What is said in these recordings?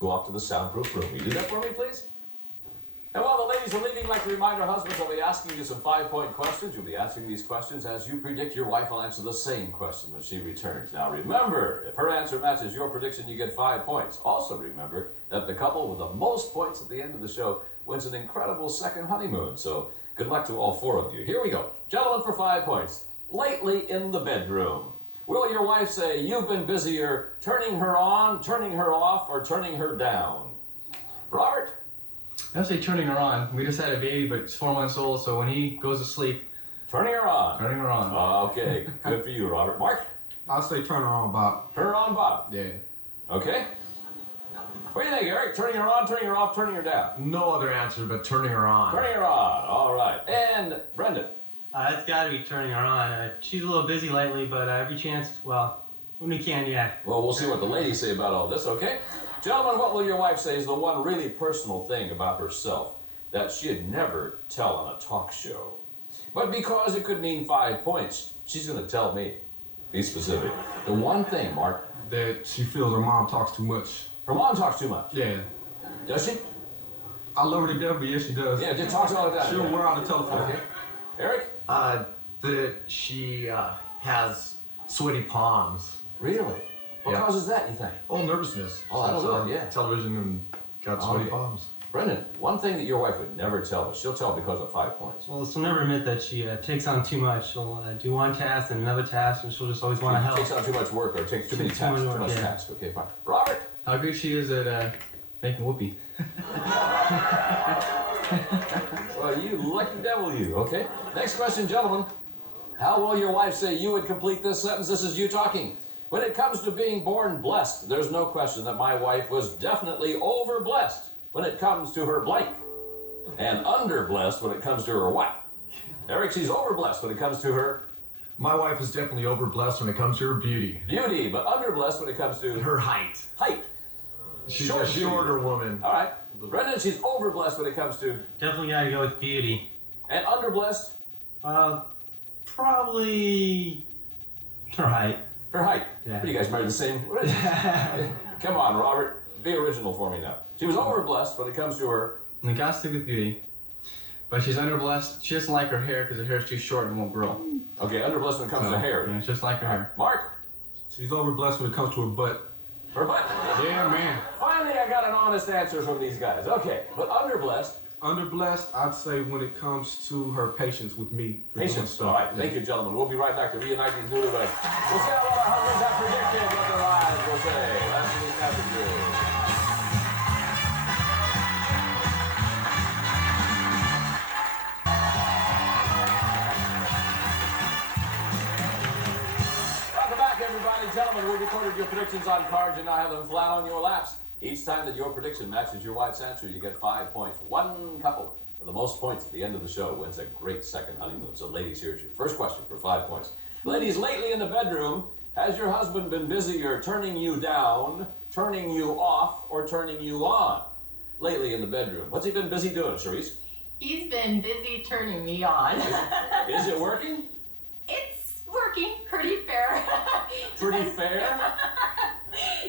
go off to the soundproof room. Will you do that for me, please? And while the ladies are leaving, I'd like to remind our husbands, I'll be asking you some 5-point questions. You'll be answering these questions as you predict your wife will answer the same question when she returns. Now remember, if her answer matches your prediction, you get 5 points. Also remember that the couple with the most points at the end of the show wins an incredible second honeymoon. So good luck to all 4 of you. Here we go. Gentlemen, for 5 points. Lately in the bedroom, will your wife say you've been busier turning her on, turning her off, or turning her down? Robert? I'll say turning her on. We just had a baby, but it's 4 months old, so when he goes to sleep... Turning her on. Turning her on. Okay, good for you, Robert. Mark? I'll say turn her on, Bob. Turn her on, Bob. Yeah. Okay. What do you think, Eric? Turning her on, turning her off, turning her down? No other answer but turning her on. Turning her on. All right. And Brendan? It's got to be turning her on. She's a little busy lately, but every chance, well, when we can, yeah. Well, we'll see what the ladies say about all this, okay? Gentlemen, what will your wife say is the one really personal thing about herself that she'd never tell on a talk show? But because it could mean 5 points, she's going to tell me. Be specific. The one thing, Mark. That she feels her mom talks too much. Her mom talks too much? Yeah. Does she? I love her to death, but yes, she does. Yeah, just talks all the time. She'll wear out the telephone. Okay. Eric? That she has sweaty palms. Really? What Yeah. causes that, you think? Oh, nervousness. Oh, I don't know, yeah. Television and got sweaty Okay. palms. Brendan, one thing that your wife would never tell, but she'll tell because of 5 points. Well, she'll never admit that she takes on too much. She'll do one task and another task, and she'll just always want to help. Takes on too much work or takes too many Too tasks. much Too much work, yeah. tasks. Okay, fine. Robert? How good she is at making whoopee. Well, you lucky devil, you. Okay. Next question, gentlemen. How will your wife say you would complete this sentence? This is you talking. When it comes to being born blessed, there's no question that my wife was definitely over-blessed when it comes to her blank. And under-blessed when it comes to her what? Eric, she's over-blessed when it comes to her My wife is definitely overblessed when it comes to her beauty. beauty, but under-blessed when it comes to Her height. height. She's Short a shorter woman. All right. Brendan, she's over-blessed when it comes to Definitely got to go with beauty. and under-blessed Probably her height. her height. Yeah. What, you guys married the same? What is it? Come on, Robert. Be original for me now. She was over-blessed when it comes to her. And got to stick with beauty. But she's underblessed. She doesn't like her hair because her hair's too short and won't grow. Okay, under-blessed when it comes to hair. Yeah, it's just like her hair. Mark? She's overblessed when it comes to her butt. Her butt. Yeah, man. Finally, I got an honest answer from these guys. Okay, but underblessed. Underblessed, I'd say when it comes to her patience with me. For doing Patience. stuff. All right, thank you, gentlemen. We'll be right back to reunite these newlyweds. We'll see how what our husbands have predicted what their lives will say. That's what we have to do. Welcome back, everybody. Gentlemen, we recorded your predictions on cards. You now have them flat on your laps. Each time that your prediction matches your wife's answer, you get 5 points. One couple with the most points at the end of the show wins a great second honeymoon. So, ladies, here's your first question for 5 points. Ladies, lately in the bedroom, has your husband been busier turning you down, turning you off, or turning you on? Lately in the bedroom. What's he been busy doing, Charisse? He's been busy turning me on. Is it working? It's working pretty fair. Pretty fair?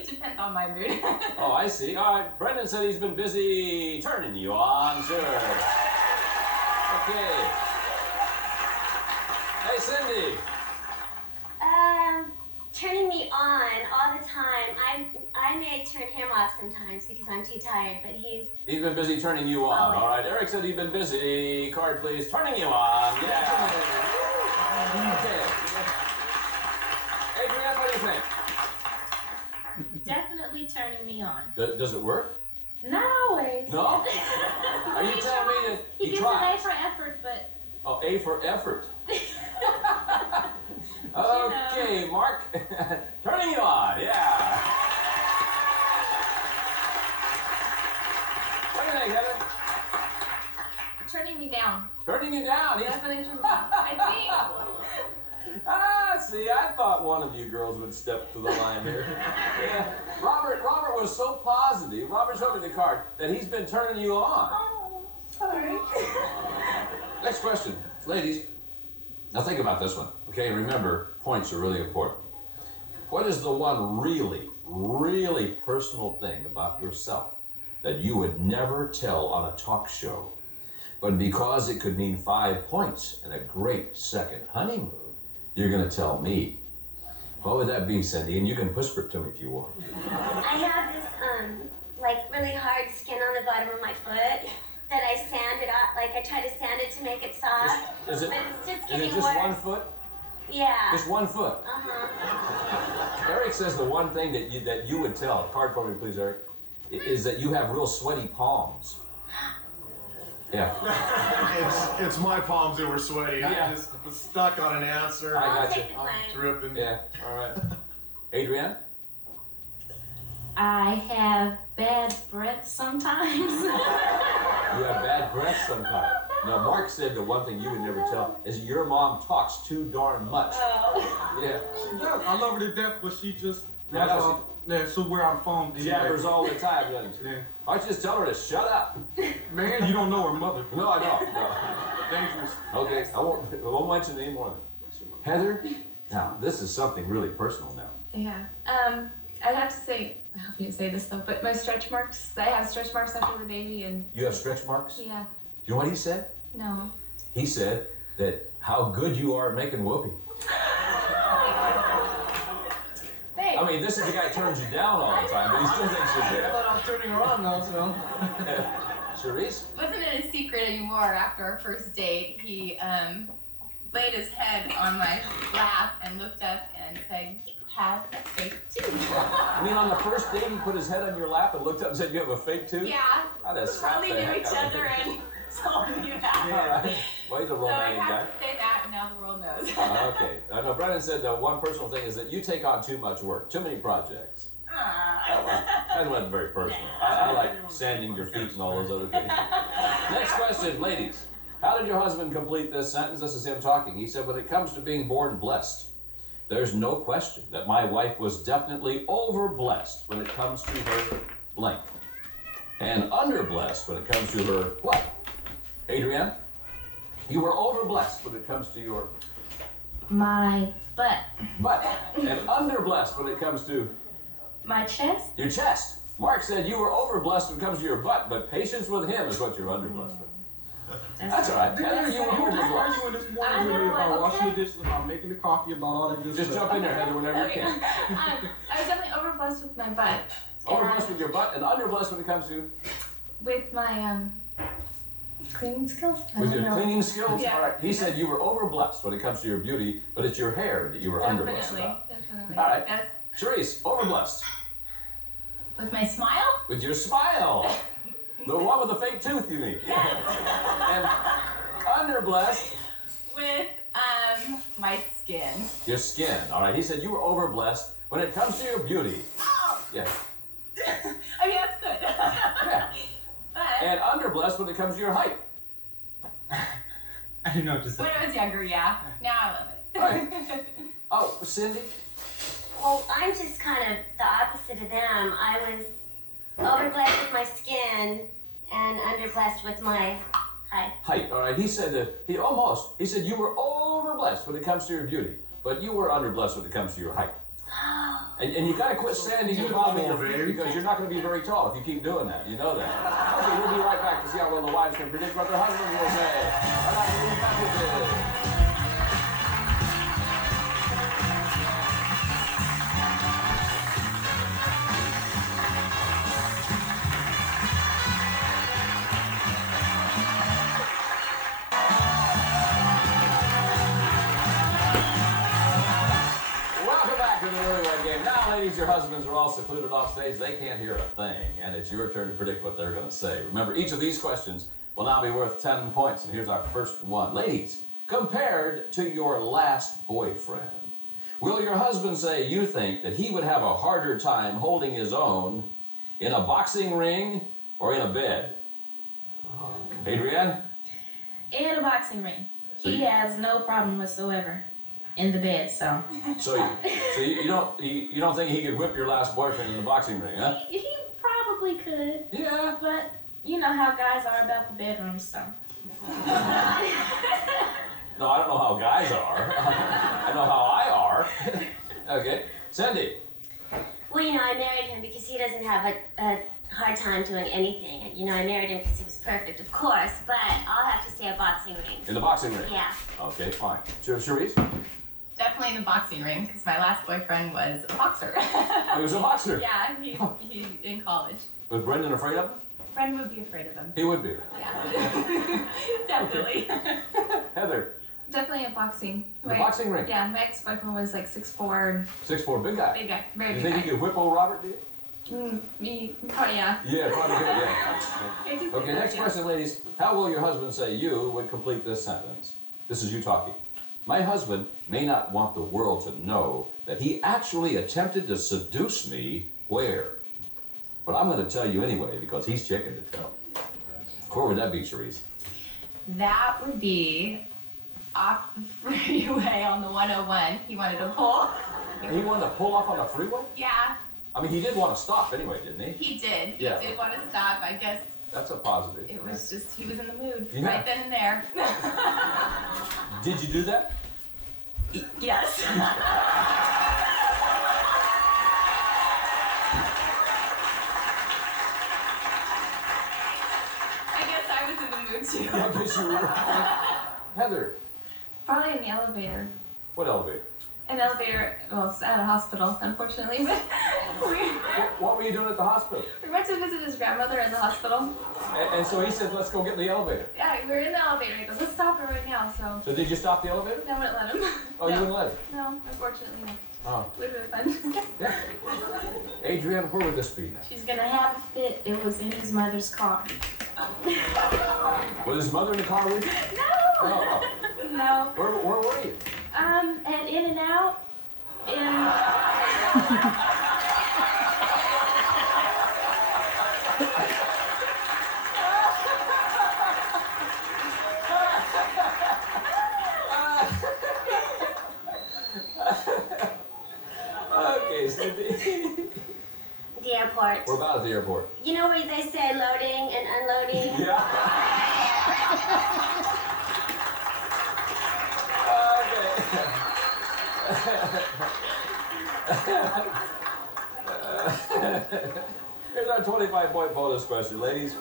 Depends on my mood. Oh, I see. All right. Brendan said he's been busy turning you on. Sure. Okay. Hey, Cindy. Turning me on all the time. I may turn him off sometimes because I'm too tired, but he's Been busy turning you on. Oh, All right. Eric said he'd been busy. Card, please. Turning you on. Yeah. Okay. Adrienne, what do you think? Definitely turning me on. Does it work? Not always. No? Are you telling me that He he gets tries? an A for effort, but Oh, A for effort. Okay, Mark. Turning you on, yeah. What do you think, Heather? turning me down. Turning you down. He's... Definitely turning me down. I See, I thought one of you girls would step to the line here. Yeah. Robert was so positive. Robert showed me the card that he's been turning you on. Oh, sorry. Next question. Ladies, now think about this one, okay? Remember, points are really important. What is the one really really personal thing about yourself that you would never tell on a talk show, but because it could mean 5 points and a great second honeymoon, you're going to tell me? What would that be, Cindy? And you can whisper it to me if you want. I have this like really hard skin on the bottom of my foot that I sanded up. Like I try to sand it to make it soft, Is it but it's just is getting it just worse. 1 foot? Yeah. Just 1 foot. Eric says the one thing that you would tell, card for me please, Eric, is that you have real sweaty palms. Yeah. It's my palms that were sweaty. Yeah. I just was stuck on an answer. I I'll got take you. the I'm blame. dripping. Yeah, all right. Adrienne? I have bad breath sometimes. You have bad breath sometimes. Now, Mark said the one thing you would never tell is your mom talks too darn much. Oh. Yeah. She does. I love her to death, but she just Yeah, runs no, off. Yeah, so we're on the phone. Jabbers all the time, doesn't she? Yeah. Why don't you just tell her to shut up? Man, you don't know her mother. No, I don't. No. Dangerous. Okay, I won't mention any more. Heather, now, this is something really personal now. Yeah. I'd have to say, I hope you didn't say this though, but my stretch marks, I have stretch marks after the baby and You have stretch marks? Do yeah, you know what he said? no. He said that how good you are at making whoopee. Thanks. I mean, this is the guy who turns you down all the time, but he still thinks you're I good. thought I was turning her on though, so. Charisse? Wasn't it a secret anymore after our first date? He laid his head on my lap and looked up and said, "You have a fake tooth." I mean, on the first date, he put his head on your lap and looked up and said, you have a fake tooth? Yeah. I'd have slapped We the knew heck each out of other him. and told me that. All right. Well, he's a So I romantic guy. have to say that, and now the world knows. Okay. I know Brennan said the one personal thing is that you take on too much work, too many projects. That wasn't very personal. I like sanding your feet and all those other things. Next question, ladies. How did your husband complete this sentence? This is him talking. He said, when it comes to being born blessed, there's no question that my wife was definitely over-blessed when it comes to her blank. And under-blessed when it comes to her what? Adrienne? You were over-blessed when it comes to your My butt. butt. And under-blessed when it comes to My chest? your chest. Mark said you were over-blessed when it comes to your butt, but patience with him is what you're under-blessed with. That's all right. Heather, you were just lost. Arguing this morning with me about washing the dishes, about making the coffee, about all that good Just stuff. jump in there, Heather, whenever you Okay. can. I was definitely overblessed with my butt. Over-blessed with your butt and under-blessed when it comes to With my cleaning skills. I with don't your know. cleaning skills. Yeah. All right. He said you were over-blessed when it comes to your beauty, but it's your hair that you were under-blessed Definitely, about. definitely. All right. That's Charisse, over-blessed With my smile? with your smile. The one with the fake tooth, you mean? And under-blessed, With my skin. your skin. All right. He said you were over-blessed when it comes to your beauty. Yeah. I mean, that's good. Yeah. But And under-blessed when it comes to your height. I didn't know what to say. when I was younger, yeah. Now I love it. Right. Oh, Cindy? Well, I'm just kind of the opposite of them. I was overblessed with my skin and underblessed with my height. Height. All right. He said that he said you were over-blessed when it comes to your beauty, but you were under-blessed when it comes to your height. And you gotta quit sanding your bottom of your feet because you're not gonna be very tall if you keep doing that. You know that. Okay, we'll be right back to see how well the wives can predict what their husbands will say. Right after these messages. Welcome back to the Newlywed Game. Now, ladies, your husbands are all secluded off stage. They can't hear a thing, and it's your turn to predict what they're going to say. Remember, each of these questions will now be worth 10 points, and here's our first one. Ladies, compared to your last boyfriend, will your husband say you think that he would have a harder time holding his own in a boxing ring or in a bed? Adrienne? In a boxing ring. So He you- has no problem whatsoever in the bed, so. So you don't think he could whip your last boyfriend in the boxing ring, huh? He probably could, Yeah. but you know how guys are about the bedroom, so. No, I don't know how guys are. I know how I are. Okay. Cindy, Well, you know, I married him because he doesn't have a hard time doing anything. You know, I married him because he was perfect, of course, but I'll have to say a boxing ring. In the boxing ring? Yeah. Okay, fine. Cherise? Definitely in the boxing ring, because my last boyfriend was a boxer. Oh, he was a boxer? Yeah, he's in college. Was Brendan afraid of him? Friend would be afraid of him. He would be. Yeah. Definitely. Heather? Definitely in boxing. In the boxing ring? Yeah, my ex-boyfriend was like 6'4", 6'4", big guy. big guy, very You big think guy. you could whip old Robert, do you? Me, oh yeah. Yeah, probably could, yeah. I just- Okay, next yeah. question, ladies. How will your husband say you would complete this sentence? This is you talking. My husband may not want the world to know that he actually attempted to seduce me where? But I'm going to tell you anyway because he's chicken to tell. Where would that be, Cherise? That would be off the freeway on the 101. He wanted to pull. He wanted to pull off on the freeway? Yeah, I mean, he did want to stop anyway, didn't he? he did. He Yeah. did want to stop. I guess That's a positive. it was just, he was in the mood Yeah. right then and there. Did you do that? Yes. I guess I was in the mood too. I guess you were. Heather, Probably in the elevator. what elevator? An elevator, well, it's at a hospital, unfortunately, but What were you doing at the hospital? we went to visit his grandmother in the hospital. And so he said, let's go get in the elevator. Yeah, we were in the elevator. He goes, let's stop it right now. So So did you stop the elevator? I wouldn't let him. Oh, you No. wouldn't let him? No, unfortunately, no. Oh. Would have been fun. Yeah. Adrienne, where would this be now? She's gonna have a fit. It was in his mother's car. Was his mother in the car with you? No! No. No. Where were you? At In and Out, Okay, Cindy. The airport. We're about at the airport. You know where they say loading and unloading? Yeah. Here's our 25-point bonus question, ladies.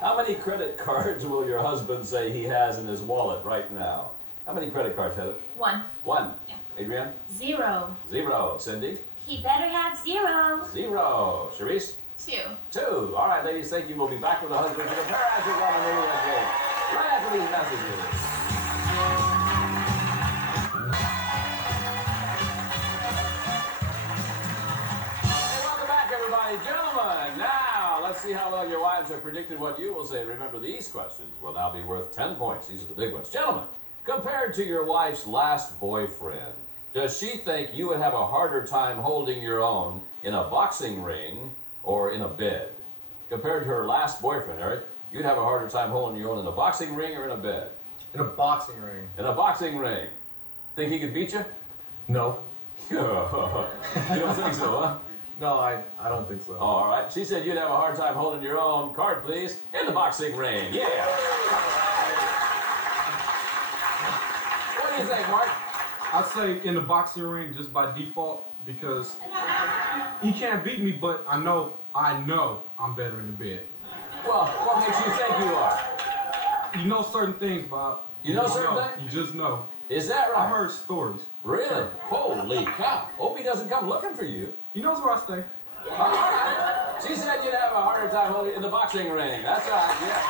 How many credit cards will your husband say he has in his wallet right now? How many credit cards, Heather? 1. 1. Adrienne? 0. 0. Cindy? He better have 0. 0. Cherise? 2. 2. All right, ladies, thank you. We'll be back with the husband for the pair answers on the Newlywed Game right after these messages. Hey, welcome back, everybody. Gentlemen, now let's see how well your wives have predicted what you will say. Remember, these questions will now be worth 10 points. These are the big ones. Gentlemen, compared to your wife's last boyfriend, does she think you would have a harder time holding your own in a boxing ring or in a bed? Compared to her last boyfriend, Eric, you'd have a harder time holding your own in a boxing ring or in a bed? In a boxing ring. In a boxing ring. Think he could beat you? No. You don't think so, huh? No, I don't think so. Oh, all right. She said you'd have a hard time holding your own. Card, please. In the boxing ring. Yeah. What do you think, Mark? I'd say in the boxing ring just by default because he can't beat me, but I know I'm better in the bed. Well, what makes you think you are? You know certain things, Bob. You know certain things? You just know. Is that right? I've heard stories. Really? Holy cow. Hope he doesn't come looking for you. He knows where I stay. All right. She said you'd have a harder time holding in the boxing ring. That's right, yeah.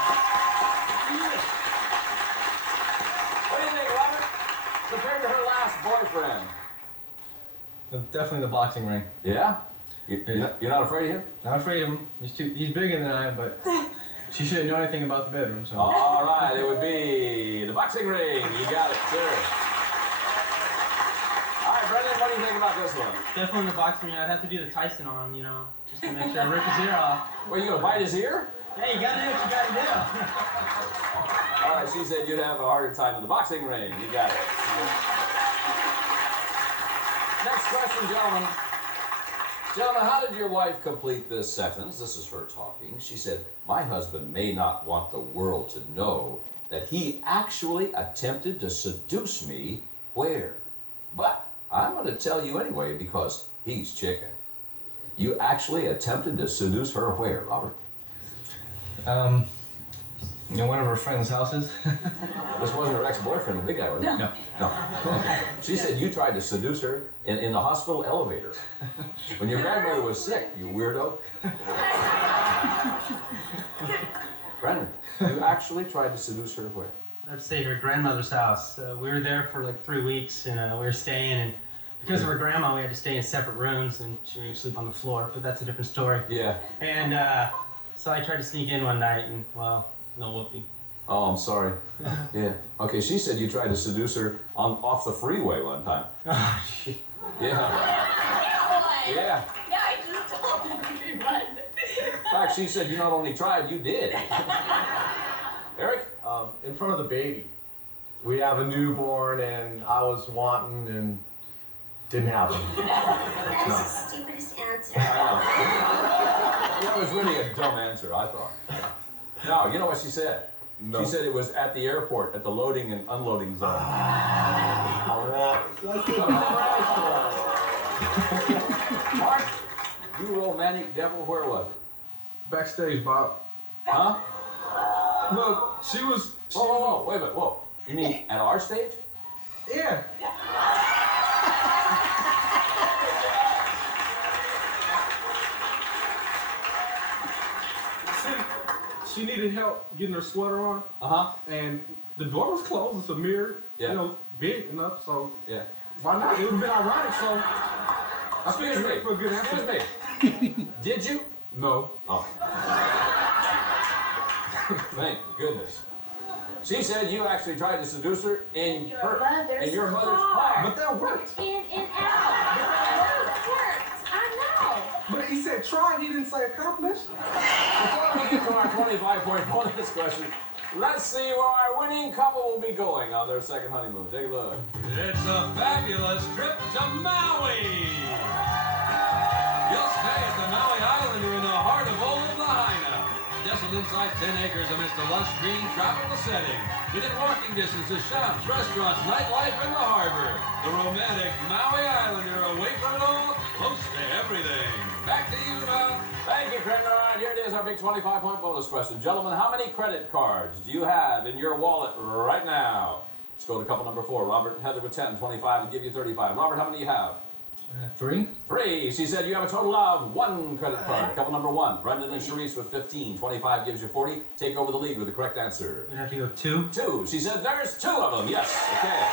What do you think, Robert? Compared to her last boyfriend. Definitely the boxing ring. Yeah? You're not afraid of him? Not afraid of him. He's bigger than I am, but she shouldn't know anything about the bedroom, so. All right, it would be the boxing ring. You got it, sir. All right, Brendan, what do you think about this one? Definitely in the boxing ring. I'd have to do the Tyson on, just to make sure I rip his ear off. Well, you gonna bite his ear? Hey, you gotta do what you gotta do. All right, she said you'd have a harder time in the boxing ring. You got it. Next question, gentlemen. Gentlemen, how did your wife complete this sentence? This is her talking. She said, my husband may not want the world to know that he actually attempted to seduce me where? But I'm going to tell you anyway because he's chicken. You actually attempted to seduce her where, Robert? One of her friends' houses. This wasn't her ex-boyfriend, the big guy, was it? No. No. Okay. She said you tried to seduce her in the hospital elevator. When your grandmother was sick, you weirdo. Brandon, you actually tried to seduce her where? I'd say her grandmother's house. We were there for like 3 weeks, and we were staying, and because of her grandma, we had to stay in separate rooms, and she made me sleep on the floor, but that's a different story. Yeah. And so I tried to sneak in one night, and well, no whoopee. Oh, I'm sorry. Yeah. Okay, she said you tried to seduce her off the freeway one time. Oh, shit. Yeah. Yeah. No, I just told him everyone. In fact, she said you not only tried, you did. Eric? In front of the baby. We have a newborn, and I was wanting, and didn't happen. That is the stupidest answer. I know. That was really a dumb answer, I thought. No, you know what she said? No. She said it was at the airport, at the loading and unloading zone. Mark, you romantic devil, where was it? Backstage, Bob. Huh? Look, she was. Whoa, wait a minute, whoa. You mean at our stage? Yeah. She needed help getting her sweater on, Uh-huh. and the door was closed. It's a mirror, Yeah. big enough, so Yeah. why not? It would have been ironic, so I Excuse figured me. for a good answer. Excuse me. Did you? No. Oh. Thank goodness. She said you actually tried to seduce her in your mother's car. But that worked. In and out. That worked. I know. But he said try, he didn't say accomplish. Before we get to our 25-point bonus question, let's see where our winning couple will be going on their second honeymoon. Take a look. It's a fabulous trip to Maui. You'll stay at the Maui Islander in the heart of Old Lahaina. Nestled inside 10 acres amidst a lush green tropical setting. Within walking distance to shops, restaurants, nightlife, and the harbor. The romantic Maui Islander, away from it all, close to everything. Back to you, Bob. Thank you, Kramer. All right, here it is, our big 25-point bonus question. Gentlemen, how many credit cards do you have in your wallet right now? Let's go to couple number 4. Robert and Heather with 10, 25, and give you 35. Robert, how many do you have? 3. 3. She said you have a total of 1 credit card. Couple number 1. Brendan and Sharice with 15. 25 gives you 40. Take over the lead with the correct answer. We'd have to go 2. 2. She said there's 2 of them. Yes. Okay.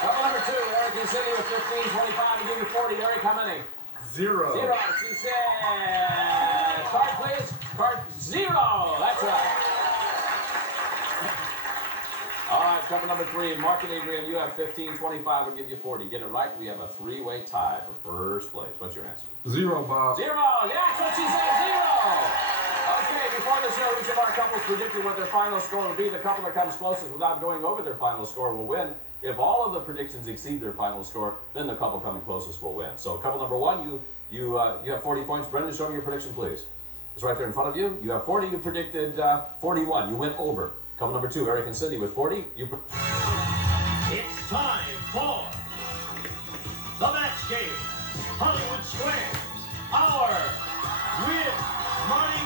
Couple number 2. Eric and Cindy with 15. 25 to give you 40. Eric, how many? 0. 0. She said card, please. Card 0. That's right. All right, couple number 3, Mark and Adrian, you have 15, 25 will give you 40. Get it right, we have a 3-way tie for first place. What's your answer? 0, Bob. 0. Yeah, that's what she said, 0. Okay, before the show, each of our couples predicted what their final score will be. The couple that comes closest without going over their final score will win. If all of the predictions exceed their final score, then the couple coming closest will win. So couple number 1, you have 40 points. Brendan, show me your prediction, please. It's right there in front of you. You have 40, you predicted 41. You went over. Couple number 2, Eric and Cindy with 40. It's time for the match game. Hollywood Squares, our with money